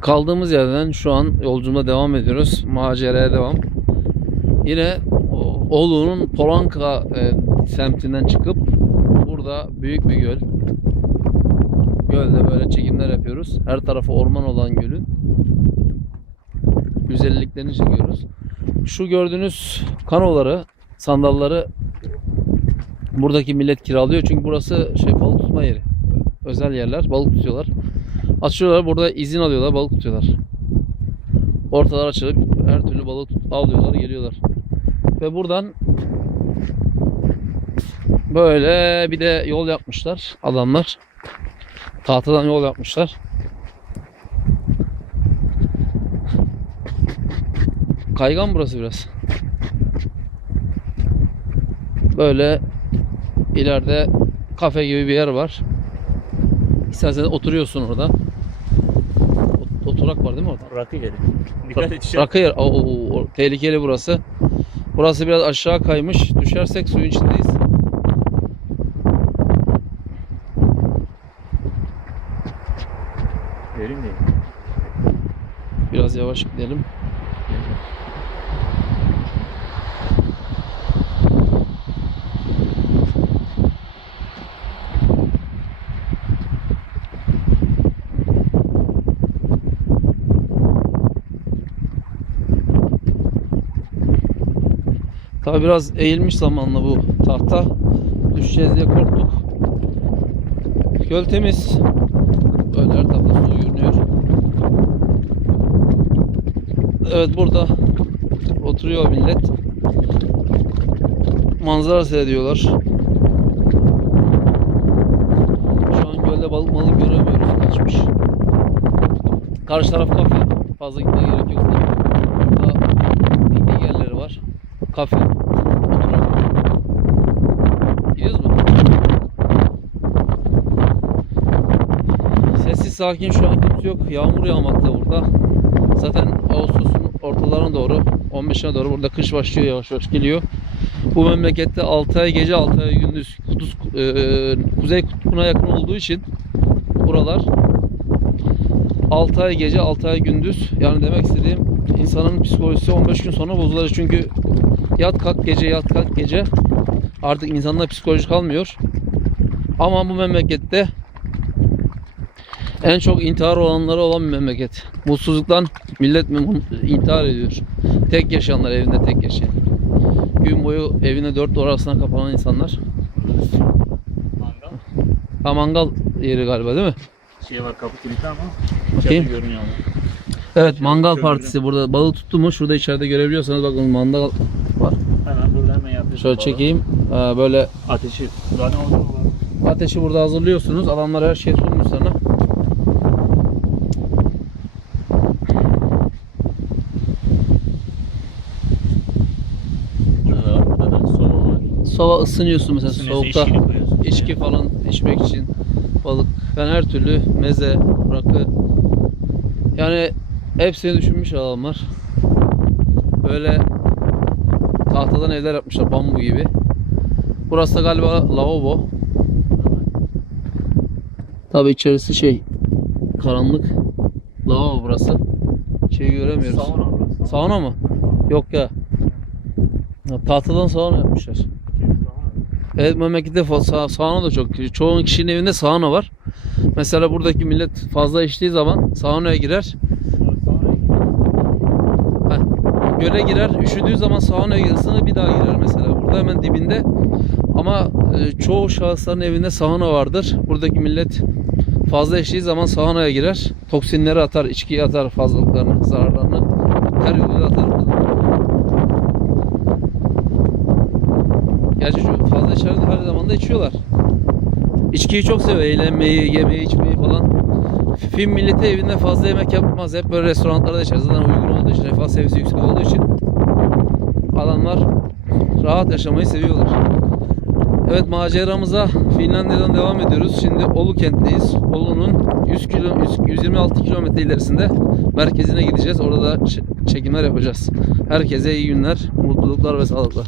Kaldığımız yerden şu an yolculuğuna devam ediyoruz. Maceraya devam. Yine Oğlu'nun Polanka e, semtinden çıkıp burada büyük bir göl. Gölde böyle çekimler yapıyoruz. Her tarafı orman olan gölün güzelliklerini çekiyoruz. Şu gördüğünüz kanoları, sandalları buradaki millet kiralıyor. Çünkü burası şey balık tutma yeri. Özel yerler. Balık tutuyorlar. Açıyorlar burada izin alıyorlar balık tutuyorlar. Ortalar açılıp her türlü balık alıyorlar geliyorlar. Ve buradan böyle bir de yol yapmışlar adamlar. Tahtadan yol yapmışlar. Kaygan burası biraz. Böyle ileride kafe gibi bir yer var. İstersen oturuyorsun orada. Ot- Oturak var değil mi orada? Rakı yeri. Dikkat et işte. Rakı yer. Oo, oo, oo, tehlikeli burası. Burası biraz aşağı kaymış. Düşersek suyun içindeyiz. Derin değil. Biraz yavaş gidelim. Tabi biraz eğilmiş zamanla bu tahta. Düşeceğiz diye korktuk. Göl temiz. Böyle her tarafta su görünüyor. Evet burada oturuyor millet. Manzara seyrediyorlar. Şu an gölde balık malık göremiyoruz. Kaçmış. Karşı taraf kafe. Fazla gitmeye gerek yok. Burada piknik yerleri var. Kafe. Gidiyoruz mu? Sessiz sakin şu an kimse yok. Yağmur yağmakta burada. Zaten Ağustos'un ortalarına doğru 15'ine doğru burada kış başlıyor yavaş yavaş geliyor. Bu memlekette 6 ay gece 6 ay gündüz kutuz, e, kuzey kutbuna yakın olduğu için buralar 6 ay gece 6 ay gündüz yani demek istediğim insanın psikolojisi 15 gün sonra bozulacak çünkü yat kalk gece yat kalk gece artık insanda psikoloji kalmıyor. Ama bu memlekette en çok intihar olanları olan bir memleket. Mutsuzluktan millet mi- intihar ediyor. Tek yaşayanlar evinde tek yaşayan. Gün boyu evine dört duvar arasına kapanan insanlar. Mangal. Ha mangal yeri galiba değil mi? Şey var kapı kilitli ama Bakayım. görünüyor ama. Evet mangal partisi burada balığı tuttu mu şurada içeride görebiliyorsanız bakın mangal var. Hemen burada hemen yapıyorsun. Şöyle çekeyim. Ha, böyle Ateşi. Zaten orada var. ateşi burada hazırlıyorsunuz. Adamlar her şeyi sunmuş sana. Sova ısınıyorsun mesela Isınıyorsa soğukta. İçki falan içmek için balık. Yani her türlü meze, rakı. Yani hepsini düşünmüş adamlar. Böyle tahtadan evler yapmışlar bambu gibi. Burası da galiba lavabo. Tabi içerisi şey karanlık. Lavabo burası. Şey göremiyoruz. Sauna burası. Sauna mı? Yok ya. Ya, Tahtadan sauna yapmışlar. Evet memlekette sa- sauna da çok. Çoğu kişinin evinde sauna var. Mesela buradaki millet fazla içtiği zaman saunaya girer. Göle girer. Üşüdüğü zaman saunaya ısınır bir daha girer mesela. Burada hemen dibinde. Ama e, çoğu şahısların evinde sauna vardır. Buradaki millet fazla içtiği zaman saunaya girer. Toksinleri atar, içkiyi atar, fazlalıklarını, zararlarını her yoluyla atar. Gerçi fazla içeride her zaman da içiyorlar. İçkiyi çok seviyor. Eğlenmeyi, yemeği, içmeyi falan. Film milleti evinde fazla yemek yapmaz. Hep böyle restoranlarda içer. Zaten uygun olduğu için, refah seviyesi yüksek olduğu için adamlar rahat yaşamayı seviyorlar. Evet maceramıza Finlandiya'dan devam ediyoruz. Şimdi Olu kentteyiz. Olu'nun 100 kilo, 100 126 kilometre ilerisinde merkezine gideceğiz. Orada da çekimler yapacağız. Herkese iyi günler, mutluluklar ve sağlıklar.